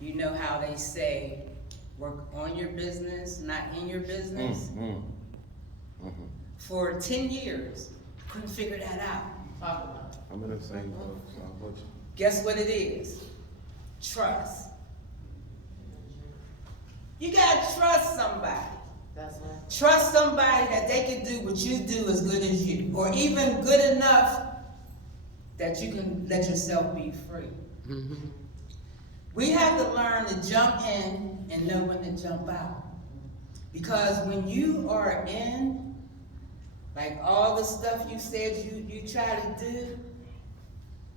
You know how they say, work on your business, not in your business? For 10 years, couldn't figure that out. I'm in the same boat, so I'm with you. Guess what it is? Trust. You gotta trust somebody. That's right. Trust somebody that they can do what you do as good as you, or even good enough that you can let yourself be free. We have to learn to jump in and know when to jump out. Because when you are in, like all the stuff you said you try to do,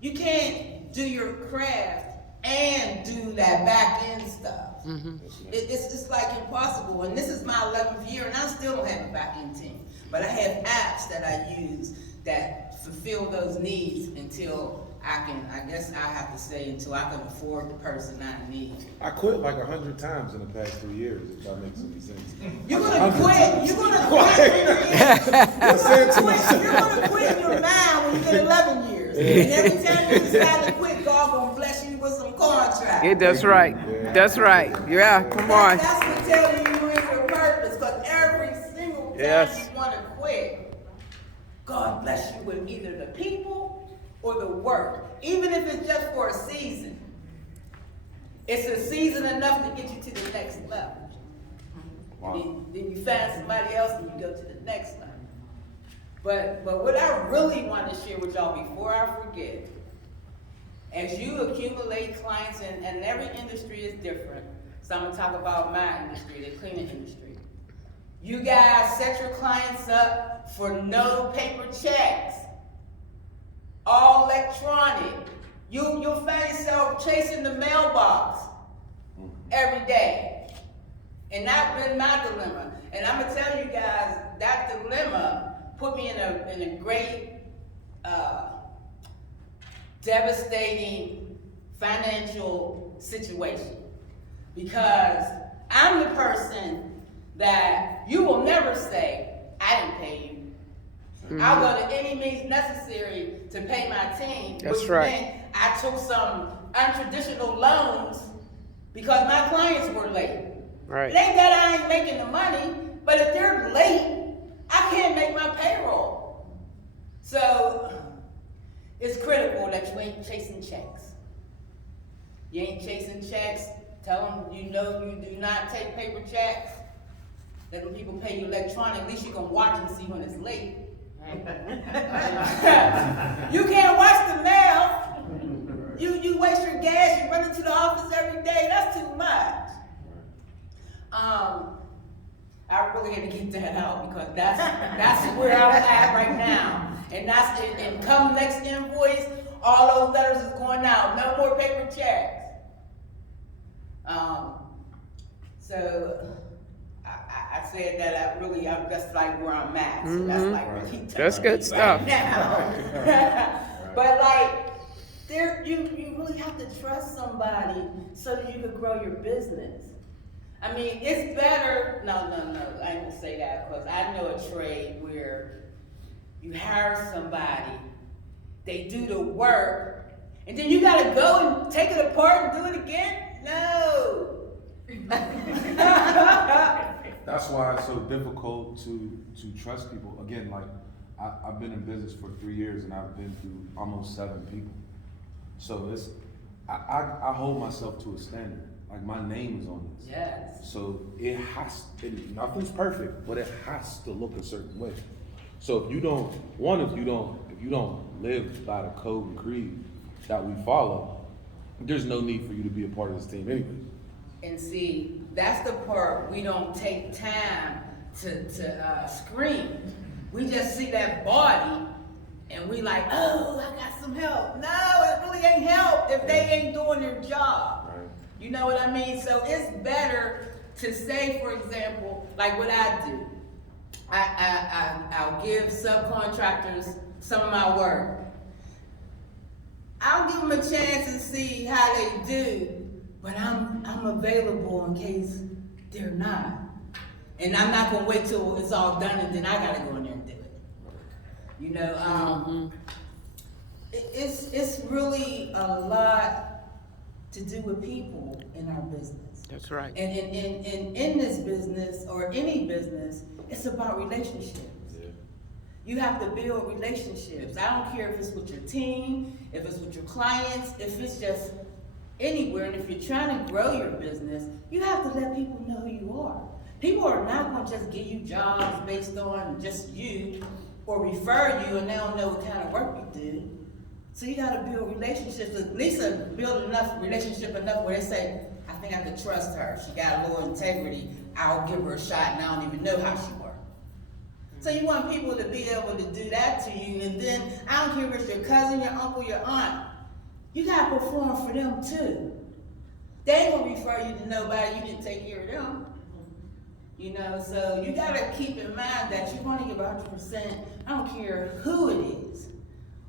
you can't do your craft and do that back end stuff. It's like impossible. And this is my 11th year, and I still don't have a back end team. But I have apps that I use that fulfill those needs until I guess I have to say, until I can afford the person I need. I quit like 100 times in the past 3 years, if that makes any sense. You're gonna quit. You're gonna quit. You're gonna quit in your mind when you get 11 years. And every time you decide to quit, God gonna bless you with some contract. Yeah, that's right. That's right. Yeah, come on. That's what tells you you're in your purpose. Because every single time you want to quit, God bless you with either the people or the work, even if it's just for a season. It's a season enough to get you to the next level. Wow. Then you find somebody else and you go to the next level. But what I really want to share with y'all before I forget, as you accumulate clients, and every industry is different, so I'm going to talk about my industry, the cleaning industry. You guys set your clients up for no paper checks. All electronic. You'll find yourself chasing the mailbox every day. And that's been my dilemma. And I'm gonna tell you guys, that dilemma put me in a great, devastating financial situation. Because I'm the person that you will never say, I didn't pay you. I'll go to any means necessary to pay my team. That's which right. meant I took some untraditional loans because my clients were late. Right. It ain't that I ain't making the money, but if they're late, I can't make my payroll. So it's critical that you ain't chasing checks. You ain't chasing checks. Tell them you know you do not take paper checks. Let them people pay you electronic. At least you can watch and see when it's late. You can't watch the mail. You waste your gas, you run into the office every day. That's too much. I really had to get that out because that's where I'm at right now. And that's it. And come next invoice, all those letters is going out. No more paper checks. So I said that that's like where I'm at. So that's like really That's good stuff. right now. But like, you really have to trust somebody so that you can grow your business. I mean, it's better. No, I ain't gonna say that because I know a trade where you hire somebody, they do the work, and then you gotta go and take it apart and do it again. No. That's why it's so difficult to trust people. Again, like I've been in business for 3 years and I've been through almost 7 people. So I hold myself to a standard. Like my name is on this. Yes. So nothing's perfect, but it has to look a certain way. So if you don't live by the code and creed that we follow, there's no need for you to be a part of this team anyway. And see, that's the part we don't take time to screen. We just see that body and we like, oh, I got some help. No, it really ain't help if they ain't doing their job. Right. You know what I mean? So it's better to say, for example, like what I do. I'll give subcontractors some of my work. I'll give them a chance and see how they do, but I'm available in case they're not. And I'm not gonna wait till it's all done and then I gotta go in there and do it. You know, it's really a lot to do with people in our business. That's right. And in this business, or any business, it's about relationships. You have to build relationships. I don't care if it's with your team, if it's with your clients, if it's just anywhere. And if you're trying to grow your business, you have to let people know who you are. People are not going to just give you jobs based on just you or refer you and they don't know what kind of work you do. So you got to build relationships. At least build enough relationship enough where they say, I think I could trust her. She got a little integrity. I'll give her a shot and I don't even know how she works. So you want people to be able to do that to you, and then I don't care if it's your cousin, your uncle, your aunt. You gotta perform for them too. They ain't gonna refer you to nobody, you didn't take care of them. You know, so you gotta keep in mind that you wanna give 100%, I don't care who it is,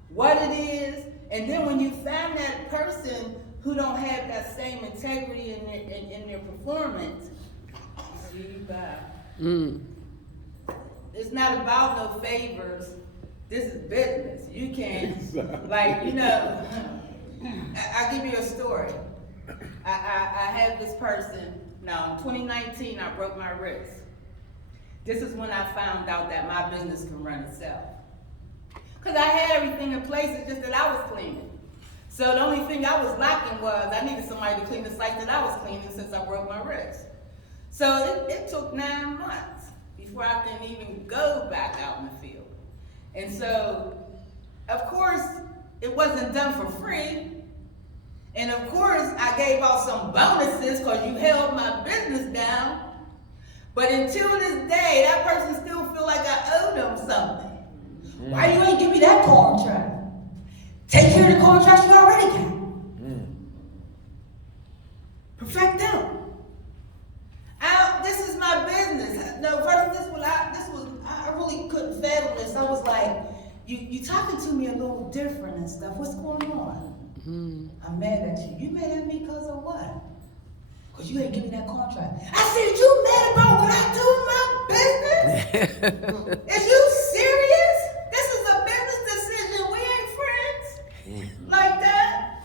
what it is, and then when you find that person who don't have that same integrity in their performance, see you bye. It's not about no favors. This is business. You can't, like, you know, I'll give you a story. I had this person, now in 2019, I broke my wrist. This is when I found out that my business can run itself. Because I had everything in place, it's just that I was cleaning. So the only thing I was lacking was I needed somebody to clean the site that I was cleaning since I broke my wrist. So it took 9 months before I can even go back out in the field. And so, of course, it wasn't done for free. And of course, I gave out some bonuses because you held my business down. But until this day, that person still feel like I owe them something. Why you ain't give me that contract? Take care of the contract you already got. Perfect them. This is my business. No, first I really couldn't fathom this. I was like, you talking to me a little different and stuff. What's going on? I'm mad at you. You mad at me because of what? Because you ain't give me that contract. I said, you mad about what I do in my business? Is you serious? This is a business decision. We ain't friends. Like that.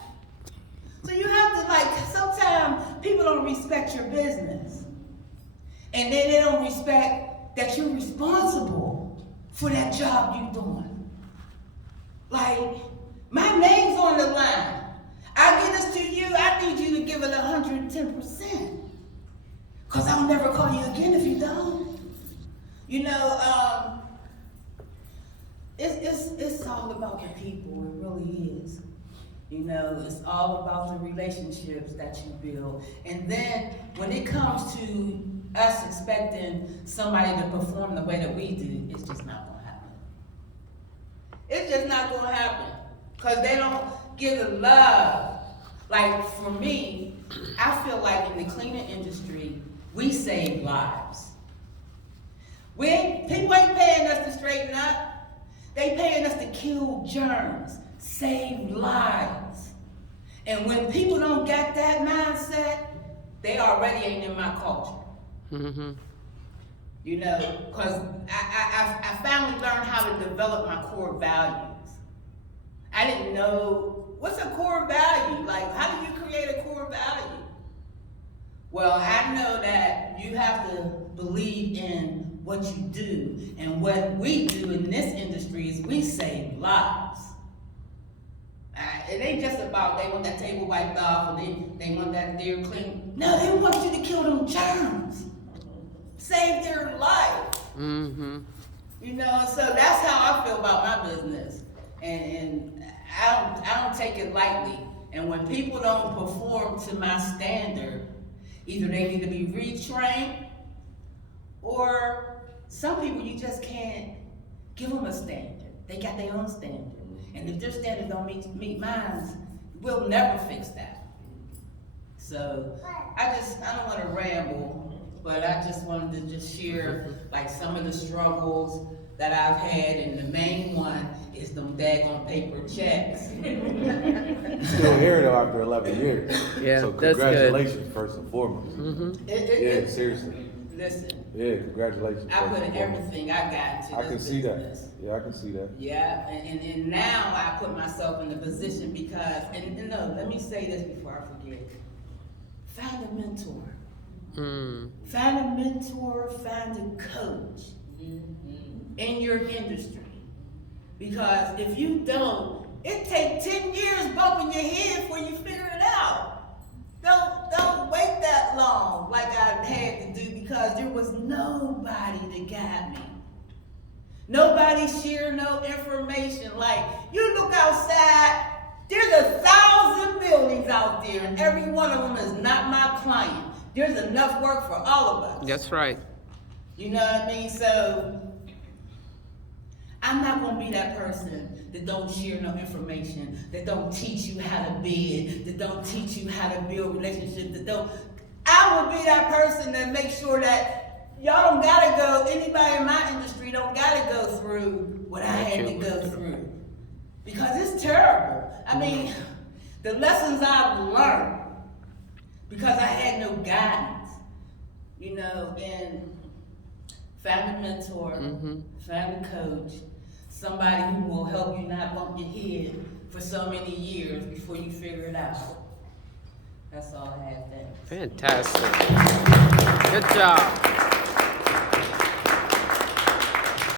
So you have to, like, sometimes people don't respect your business. And then they don't respect that you're responsible for that job you're doing. Like, my name's on the line. I give this to you, I need you to give it 110%. Because I'll never call you again if you don't. You know, it's all about the people, it really is. You know, it's all about the relationships that you build. And then when it comes to us expecting somebody to perform the way that we do, it's just not gonna happen. It's just not gonna happen. Because they don't give the love. Like for me, I feel like in the cleaning industry, we save lives. People ain't paying us to straighten up. They paying us to kill germs, save lives. And when people don't get that mindset, they already ain't in my culture. You know, because I finally learned how to develop my core values. I didn't know, what's a core value? Like, how do you create a core value? Well, I know that you have to believe in what you do. And what we do in this industry is we save lives. It ain't just about they want that table wiped off or they want that deer clean. No, they want you to kill them germs. Save their life. You know, so that's how I feel about my business. And I don't take it lightly. And when people don't perform to my standard, either they need to be retrained, or some people you just can't give them a standard. They got their own standard. And if their standard don't meet mine, we'll never fix that. So I don't want to ramble, but I just wanted to just share like some of the struggles that I've had, and the main one is them daggone paper checks. Still here though after 11 years. Yeah, so that's congratulations first and foremost. Mm-hmm. Yeah, seriously. Listen, Yeah, congratulations. I put everything I got into I can this see business. that. Yeah, I can see that. Yeah, and now I put myself in the position because, and no, let me say this before I forget. Find a mentor. Find a mentor, find a coach in your industry. Because if you don't, it takes 10 years bumping your head before you figure it out. Don't wait that long like I had to do because there was nobody to guide me. Nobody share no information. Like, you look outside, there's 1,000 buildings out there, and every one of them is not my client. There's enough work for all of us. That's right. You know what I mean? So, I'm not gonna be that person that don't share no information, that don't teach you how to bid, that don't teach you how to build relationships, I will be that person that makes sure that y'all don't gotta go, anybody in my industry don't gotta go through what I had to go through. Because it's terrible. I mean, the lessons I've learned, because I had no guidance, you know, and find a mentor, find a coach, somebody who will help you not bump your head for so many years before you figure it out. That's all I have. Thanks. Fantastic. Good job.